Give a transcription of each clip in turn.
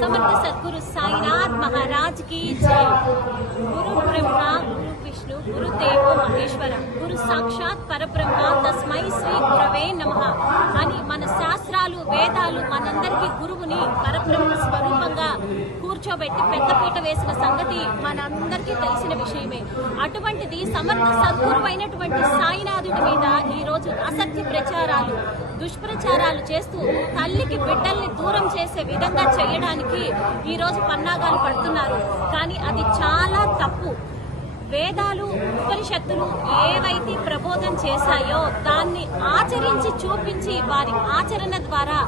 समर्थ सद्गुरु साईनाथ महाराज की जय। गुरु ब्रह्मा गुरु विष्णु गुरुदेवो महेश्वर गुरु साक्षात् परब्रह्म तस्मै శ్రీ గురవే నమః అని మన శాస్త్రాలు వేదాలు మనందరికీ గురువుని పరబ్రహ్మ స్వరూపంగా కూర్చోబెట్టి పెద్దపీట వేసిన సంగతి మనందరికీ తెలిసిన విషయమే. అటువంటిది సమర్థ సద్గురు అయినటువంటి సాయినాథుడి మీద ఈ రోజు అసత్య ప్రచారాలు దుష్ప్రచారాలు చేస్తూ తల్లికి బిడ్డల్ని దూరం చేసే విధంగా చేయడానికి ఈ రోజు పన్నాగాలు పడుతున్నారు. కానీ అది చాలా తప్పు. వేదాలు ఉపనిషత్తులు ఏవైతే ప్రబోధం చేశాయో దాన్ని ఆచరించి చూపించి వారి ఆచరణ ద్వారా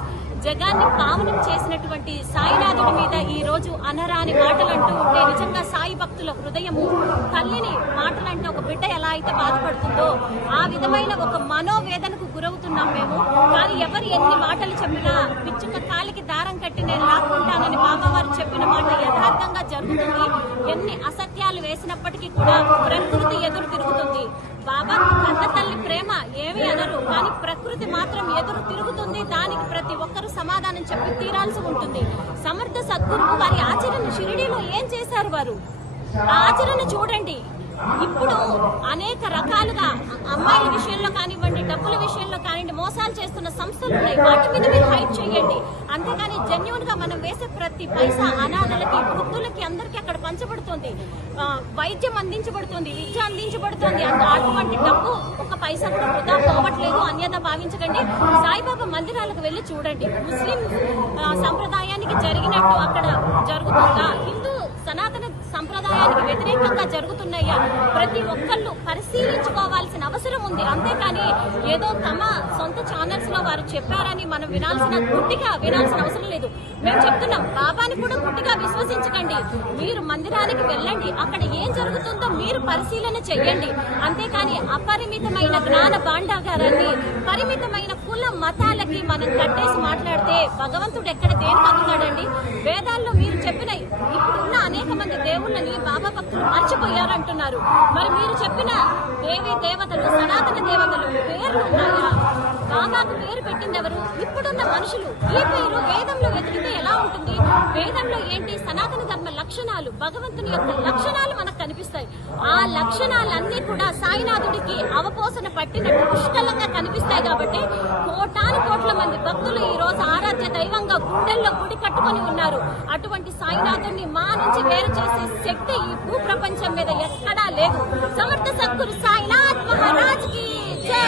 జగాన్ని పావనం చేసినటువంటి సాయినాథుడి మీద ఈ రోజు అనరాని మాటలంటూ ఉంటే నిజంగా సాయి భక్తుల హృదయము తల్లిని మాటలంటే ఒక బిడ్డ ఎలా అయితే బాధపడుతుందో ఆ విధమైన ఒక మనోవేదనకు గురవుతున్నాం మేము. కానీ ఎవరు ఎన్ని మాటలు చెప్పినా పిచ్చుక కాలికి దారం కట్టి నేను లాక్కుంటానని బాబావారు చెప్పిన మాట యథార్థంగా జరుగుతుంది. ఎన్ని అసత్యాలు వేసినప్పటికీ కూడా ప్రకృతి ఎదురు తిరుగుతుంది. బాబా కన్న తల్లి ప్రేమ ఏమీ అనరు, కానీ ప్రకృతి మాత్రం ఎదురు తిరుగుతుంది. దానికి ప్రతి ఒక్కరూ సమాధానం చెప్పి తీరాల్సి ఉంటుంది. సమర్థ సద్గురువు వారి ఆచరణ షిరిడీలో ఏం చేశారు? వారు ఆచరణ చూడండి. ఇప్పుడు అనేక రకాలుగా అమ్మాయిల విషయంలో కానివ్వండి, డబ్బుల విషయంలో కానివ్వండి, మోసాలు చేస్తున్న సంస్థలు ఉన్నాయి. వాటి మీద మీరు హైట్ చేయండి. అంతేగాని జెన్యూన్ గా మనం వేసే ప్రతి పైసా అనాథలకి, వృద్ధులకి, అందరికీ అక్కడ పంచబడుతుంది, వైద్యం అందించబడుతుంది, విద్య అందించబడుతుంది. అటువంటి డబ్బు ఒక పైసా కూడా వృధా పోవట్లేదు. అన్యత భావించకండి. సాయిబాబా మందిరాలకు వెళ్లి చూడండి. ముస్లిం సంప్రదాయానికి జరిగినట్టు అక్కడ జరుగుతుందా? హిందూ సనాతన సంప్రదాయానికి వ్యతిరేకంగా జరుగుతున్నాయా? ప్రతి ఒక్కళ్ళు పరిశీలించుకోవాల్సిన అవసరం ఉంది. అంతేకాని ఏదో తమ సొంత ఛానల్స్ లో వారు చెప్పారని మనం గుడ్డిగా వినాల్సిన అవసరం లేదు. మేము చెప్తున్నాం, బాబాని కూడా గుడ్డిగా విశ్వసించకండి. మీరు మందిరానికి వెళ్ళండి, అక్కడ ఏం జరుగుతుందో మీరు పరిశీలన చెయ్యండి. అంతేకాని అపరిమితమైన జ్ఞాన భాండాగారాన్ని పరిమితమైన కుల మతాలకి మనం కట్టేసి మాట్లాడితే భగవంతుడు ఎక్కడ దేనికి అందుతాడండి? వేదాల్లో మీరు చెప్పిన ఇప్పుడున్న అనేక మంది దేవుళ్ళని బాబా భక్తులు మర్చిపోయారంటున్నారు. మరి మీరు చెప్పిన దేవి దేవతలు, సనాతన దేవతలు పేర్లు ఉన్నాయా? బాబాకు పేరు పెట్టింది ఎవరు? ఇప్పుడున్న మనుషులు. ఈ పేరు వేదంలో వెతికితే ఎలా ఉంటుంది? వేదంలో ఏంటి? సనాతన ధర్మ లక్షణాలు, భగవంతుని యొక్క లక్షణాలు మనకు కనిపిస్తాయి. ఆ లక్షణాలన్నీ కూడా సాయినాథుడికి అవపోసన పట్టినట్టు పుష్కలంగా కనిపిస్తాయి. కాబట్టి కోటాను కోట్ల మంది భక్తులు ఈ రోజు ఆరాధ్య దైవంగా గుండెల్లో గుడి కట్టుకొని ఉన్నారు. అటువంటి సాయినాథుడిని మా నుంచి వేరు చేసే శక్తి ఈ భూ ప్రపంచం మీద ఎక్కడా లేదు. సమర్థ సద్గురు సాయినాథ్ మహారాజ్ కి జై.